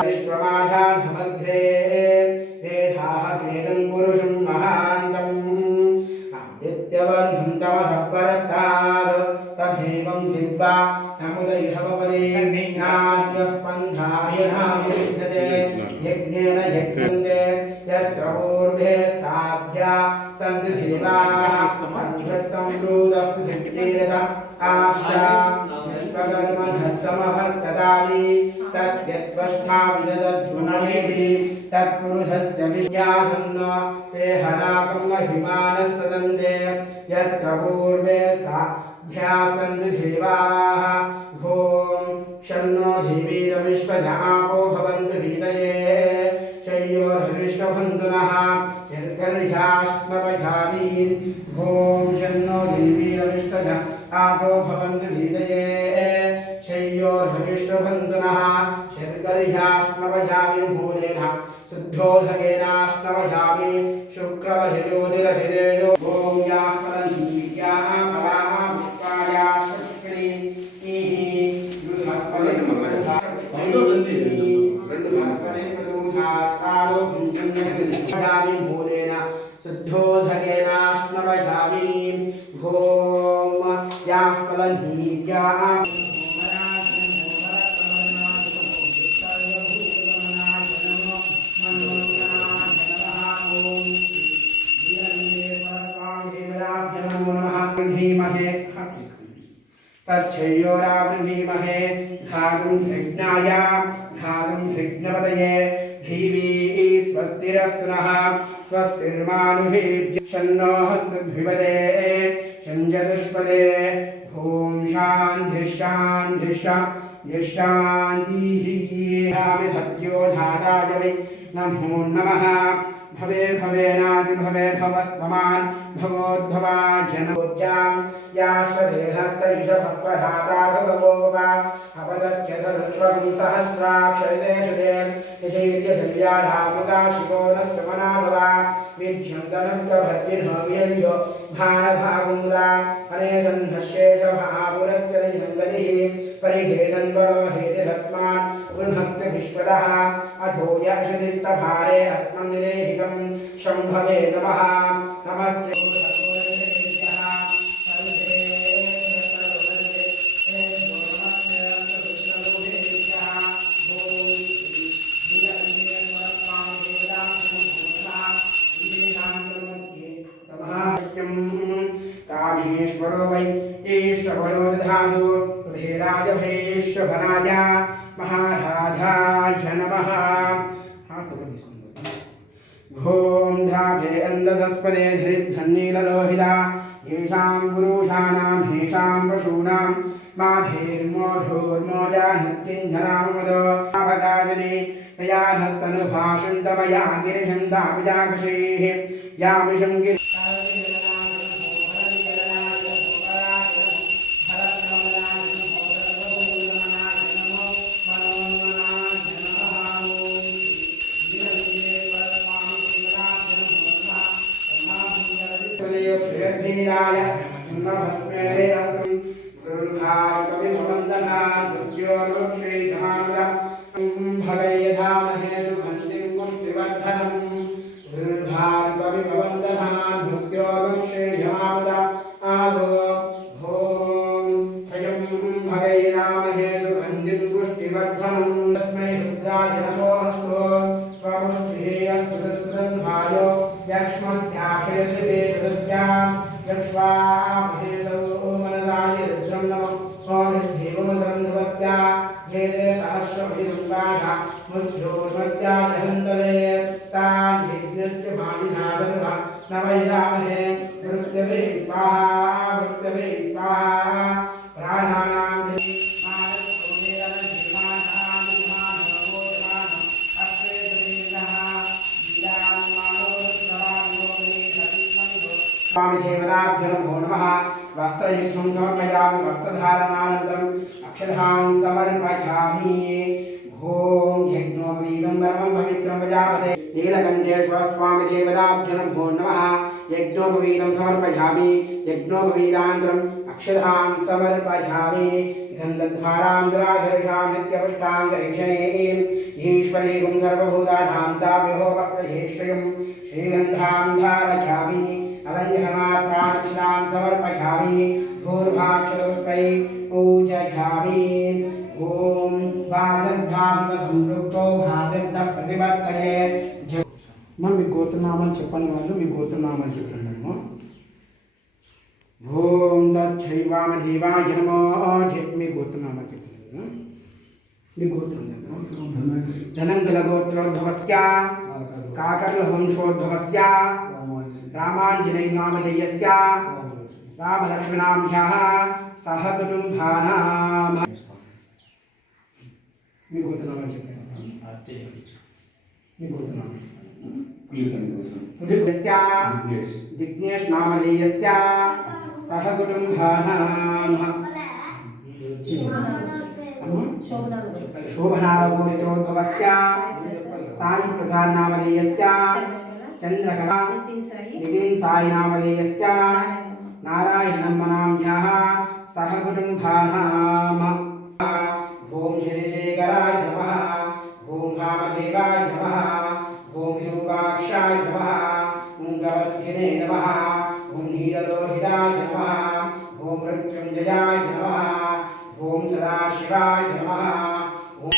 विश्वमाधानमग्रे वेदाः वेदं पुरुषं महान्तम् आदित्यवर्णं तमः परस्तात् तमेवं विद्वा नमुदयः भवति नान्यः पन्थाय नायुज्यते यज्ञेन यज्ञन्ते यत्र पूर्वे स्थाध्या सन्ति देवाः अर्घ्यसंवृतः पृथिव्यैरस आष्टा विश्वकर्मणः समवर्ततादि तस्य त्वष्टा विदधद्गुणमेधि तत्पुरुषस्य विज्ञासन्न ते हलाकं महिमानः सदन्ते यत्र पूर्वे ध्यासन्ति देवाः घों शन्नो देवीरविश्वजापो भवन्तु वीतये शय्योर्हविष्णुभन्तु नः शर्कर्ह्याश्नवजामि घों शन्नो देवीरविश्वजापो भवन्तु वीतये शय्योर्हविष्णुभन्तु नः शर्कर्ह्याश्नवजामि मूलेन शुद्धोदकेनाश्नवजामि शुक्रवशज्योतिरसिदेजो ॐ याः फलन्तीयाः फलाः मूलेन शुद्धोदकेनाश्नवजामि घों याः फलन्तीयाः तच्छयोरावृणीमहे धातुं यज्ञाय धातुं यज्ञपतये धीवी स्वस्तिरस्तु नः स्वस्तिर्मानुषेभ्यः शन्नो हस्तद्विपदे शञ्जतुष्पदे ॐ शान्तिः शान्तिः शान्तिः शान्तिः सत्यो धाताय वै नमो नमः भवे भवेनादि भवे भवस्त्वमान् भवोद्भवा जनोज्जां याश्वदेहस्तैष भक्वधाता भगवोपा अपदत्यधरस्वं सहस्राक्षरेषु ते यशैर्यशल्याढामुकाशिको नस्तमना भवा विज्यं तनक्कभर्जिनो व्यल्यो भानभागुमुदा अनेशन्नशेषभापुरस्य निजङ्गतिः परिहेदन्वरो हेतिरस्मान् गृह्णक्ति विश्वतः अथो यक्षुदिस्तभारे अस्मन्निदेहितं शम्भवे नमः नमस्ते कामेश्वरो वै ईश्वरो दधातु हृदयराज भैश्वभनाय महाराजाय नमः घों द्राभे अंधसस्पदे धृद्धन्नीललोहिता येषां पुरुषाणां येषां पशूनां माभेर्मोढोर्मोजानत्किञ्जनामदो अवकाशने तया हस्तनुभाषन्तमया गिरिशन्तापिजाकषेः यामिषं नवयामहे मृत्यवे स्वाहा मृत्यवे स्वाहा प्राणानां स्वामी देवताभ्यो नमो नमः वस्त्रयुष्मं समर्पयामि वस्त्रधारणानन्तरम् अक्षतान् समर्पयामि ఓం యజ్ఞోపవీతం పరమం పవిత్రం ప్రజాపతే నీలకంఠేశ్వర స్వామి దేవతాభ్యో నమో నమః యజ్ఞోపవీతం సమర్పయామి యజ్ఞోపవీతాంతరం అక్షతాన్ సమర్పయామి గంధద్వారాం దురాధర్షాం నిత్యపుష్టాంగరీషణీం ఈశ్వరీం సర్వభూతానాం తాభ్యోపక్రయేశ్వయం శ్రీగంధాం ధారయామి అలంకరణార్థాన్ సమర్పయామి ధూర్వాక్షరపుష్పై పూజయామి ఓం భాగర్ధామిక సంపృక్తో భాగర్ధ ప్రతిపత్తయే మనం మీ గోత్రనామాలు చెప్పని వాళ్ళు మీ గోత్రనామాలు చెప్పండి. ఓం దైవామధీవాయ నమో మీ గోత్రనామాలు చెప్పండి. మీ గోత్రం ధనంగల గోత్రోద్భవస్య కాకర్ల వంశోద్భవస్య రామాంజనేయ నామధేయస్య రామలక్ష్మణాభ్యः సహ కుటుంబానాం మీ గోత్రనామాలు చెప్పండి. మీ గోత్రనామం దిగ్నేష్ నామధేయస్య సహ కుటుంబానాం శోభనాల గోత్రోద్భవస్య సాయి ప్రసాద్ నామధేయస్య చంద్రకళ నితిన్ సాయి నామధేయస్య నారాయణమ్మనామ్యాః సహ కుటుంబానాం ఓం శశిశేఖరాయ నమః ఓం వామదేవాయ నమః ఓం విరూపాక్షాయ నమః ఓం గవర్ధినే నమః ఓం నీలలోహితాయ నమః ఓం మృత్యుంజయాయ నమః ఓం సదాశివాయ నమః ఓం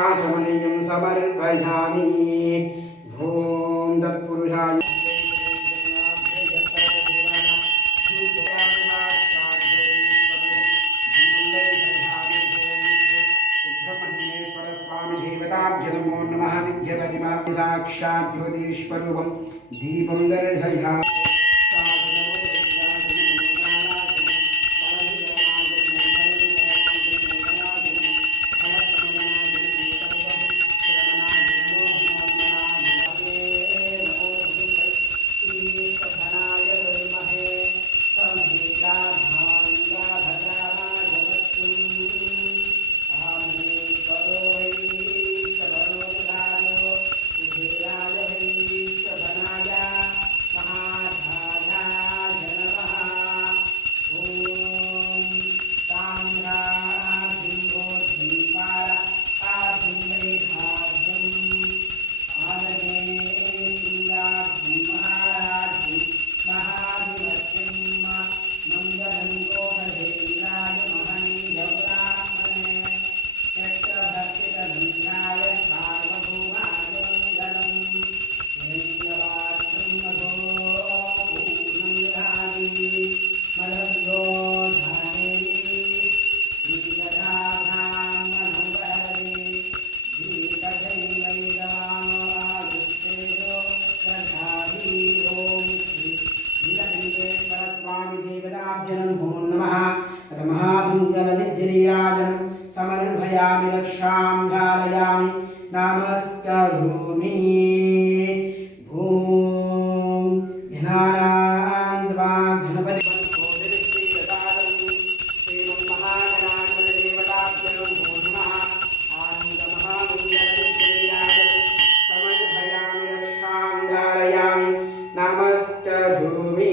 ఆచమనీయం సమర్పయామి. ఓం తత్పురుషాయ సుబ్రహ్మణ్యేశ్వర స్వామి దేవతాభ్యో నమో నమః. దివ్యపరిమళ సాక్షాత్ జ్యోతిష్వరూపం దీపం దర్శయామి. समर्पयामि रक्षां धारयामि नमस्करोमि. ओम घनानान्त्वा गणपति समर्पयामि रक्षां धारयामि नमस्करोमि.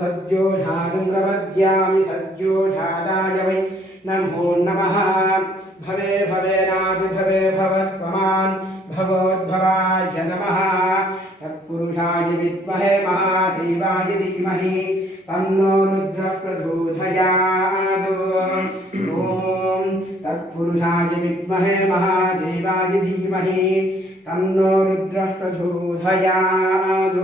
सद्योषागं प्रपद्यामि सद्योषादाय वै नमो नमः। भवे भवेनादि भवे भवस्वमान् भवोद्भवाय नमः। तत्पुरुषाय विद्महे महादेवाय धीमहि तन्नो रुद्रः प्रचोदयात्। ॐ तत्पुरुषाय विद्महे महादेवाय धीमहि तन्नो रुद्रः प्रचोदयात्।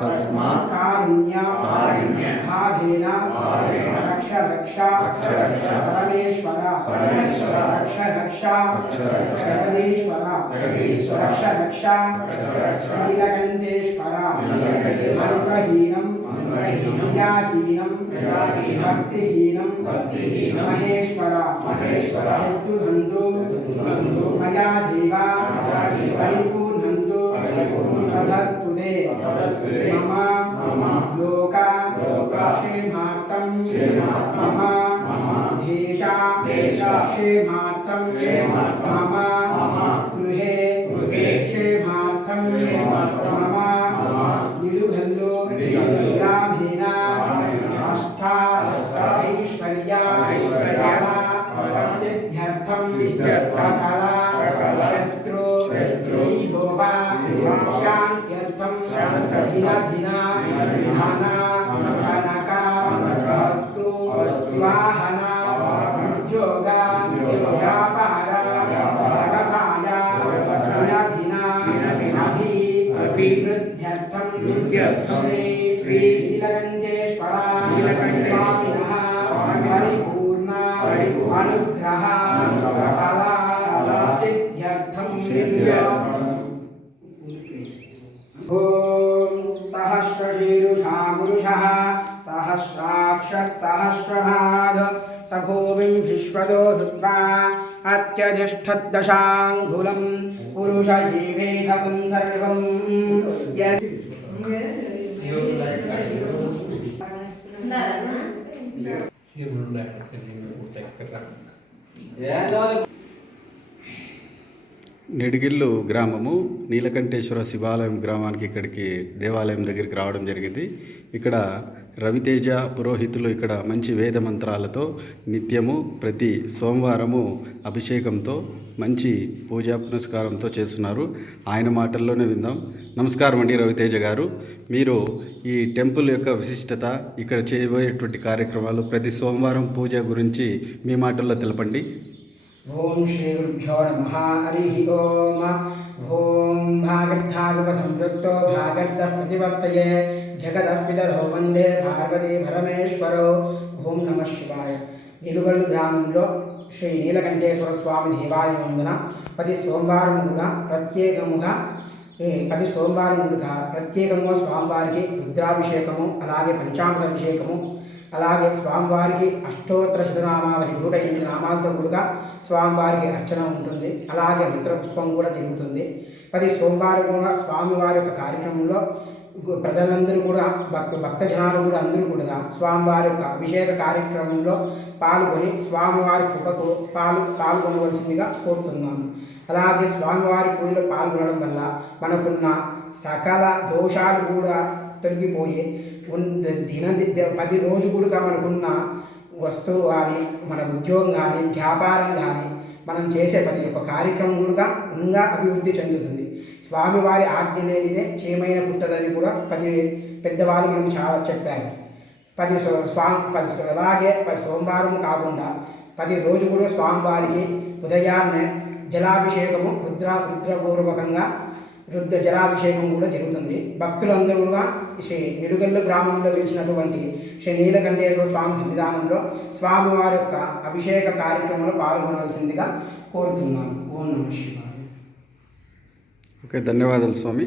तस्मात् कारुण्य भावेन रक्ष परमेश्वर रक्ष जगदीश्वर रक्ष नीलकंठेश्वर मंत्रहीनं क्रियाहीनं भक्तिहीनं महेश्वर हेतुधन्तु मया देवा परिपूर्णन्तु तथस्तुते मम लोका क्षेमार्थं मम देशा क्षेमार्थं मम गृहे क्षेमार्थं मम निलुगल्लो ग्रामीण अष्टा ऐश्वर्या सिद्ध्यर्थं सकला शत्रु भोगा शान्त्यर्थं धीना धना कनका वस्तु वाहना उद्योगा व्यापार व्यवसाय धीना अभिवृद्ध्यर्थं श्री नीलकंठेश्वर स्वामिनः परिपूर्ण अनुग्रह फला सिद्ध्यर्थं ॐ सहस्रशीरुषा पुरुषः सहस्राक्षः सहस्रपाद स भूमिं विश्वतो हृत्वा अत्यधिष्ठद्दशाङ्गुलं पुरुष एवेदं सर्वं నిడిగిల్లు గ్రామము నీలకంఠేశ్వర శివాలయం గ్రామానికి ఇక్కడికి దేవాలయం దగ్గరికి రావడం జరిగింది. ఇక్కడ రవితేజ పురోహితులు ఇక్కడ మంచి వేద మంత్రాలతో నిత్యము ప్రతి సోమవారము అభిషేకంతో మంచి పూజా పునస్కారంతో చేస్తున్నారు. ఆయన మాటల్లోనే విందాం. నమస్కారం అండి రవితేజ గారు, మీరు ఈ టెంపుల్ యొక్క విశిష్టత, ఇక్కడ చేయబోయేటువంటి కార్యక్రమాలు, ప్రతి సోమవారం పూజ గురించి మీ మాటల్లో తెలపండి. ఓం శ్రీ గురుభ్యో నమః. హరి ఓం. ఓం భాగర్థావివ సంపృక్తో భాగర్థః ప్రతివర్తయే జగదర్పితరో వందే పార్వతీ పరమేశ్వరో. ఓం నమః శివాయ. నిలుగల్లు గ్రామంలో శ్రీ నీలకంఠేశ్వర స్వామి దేవాలయం వందన ప్రతి సోమవారం కూడా ప్రత్యేకముగా స్వామివారికి రుద్రాభిషేకము, అలాగే పంచామృత అభిషేకము, అలాగే స్వామివారికి అష్టోత్తర శతనామావళి 108 నామాలతో కూడా స్వామివారికి అర్చన ఉంటుంది. అలాగే మంత్రపుష్పం కూడా జరుగుతుంది. ప్రతి సోమవారం కూడా స్వామివారి యొక్క కార్యక్రమంలో ప్రజలందరూ కూడా భక్తజనాలు కూడా అందరూ కూడా స్వామివారి యొక్క అభిషేక కార్యక్రమంలో పాల్గొని స్వామివారి కృపకు పాల్గొనవలసిందిగా కోరుతున్నాము. అలాగే స్వామివారి పూజలో పాల్గొనడం వల్ల మనకున్న సకల దోషాలు కూడా తొలగిపోయి ప్రతి రోజు కూడా మనకున్న వస్తువు కానీ, మన ఉద్యోగం కానీ, వ్యాపారం కానీ, మనం చేసే ప్రతి ఒక్క కార్యక్రమం కూడా ఇంకా అభివృద్ధి చెందుతుంది. స్వామివారి ఆజ్ఞ లేనిదే చేయమైన పుట్టదని కూడా పెద్దవాళ్ళు మనకు చాలా చెప్పారు. అలాగే 10 సోమవారం కాకుండా 10 రోజు కూడా స్వామివారికి ఉదయాన్నే జలాభిషేకము రుద్రపూర్వకంగా జలాభిషేకం కూడా జరుగుతుంది. భక్తులందరూ కూడా శ్రీ నిడుగల్లు గ్రామంలో వెలిసినటువంటి శ్రీ నీలకంఠేశ్వర స్వామి సన్నిధానంలో స్వామివారి యొక్క అభిషేక కార్యక్రమంలో పాల్గొనవలసిందిగా కోరుతున్నాను. ఓం నమః శివాయ. ఓకే, ధన్యవాదాలు స్వామి.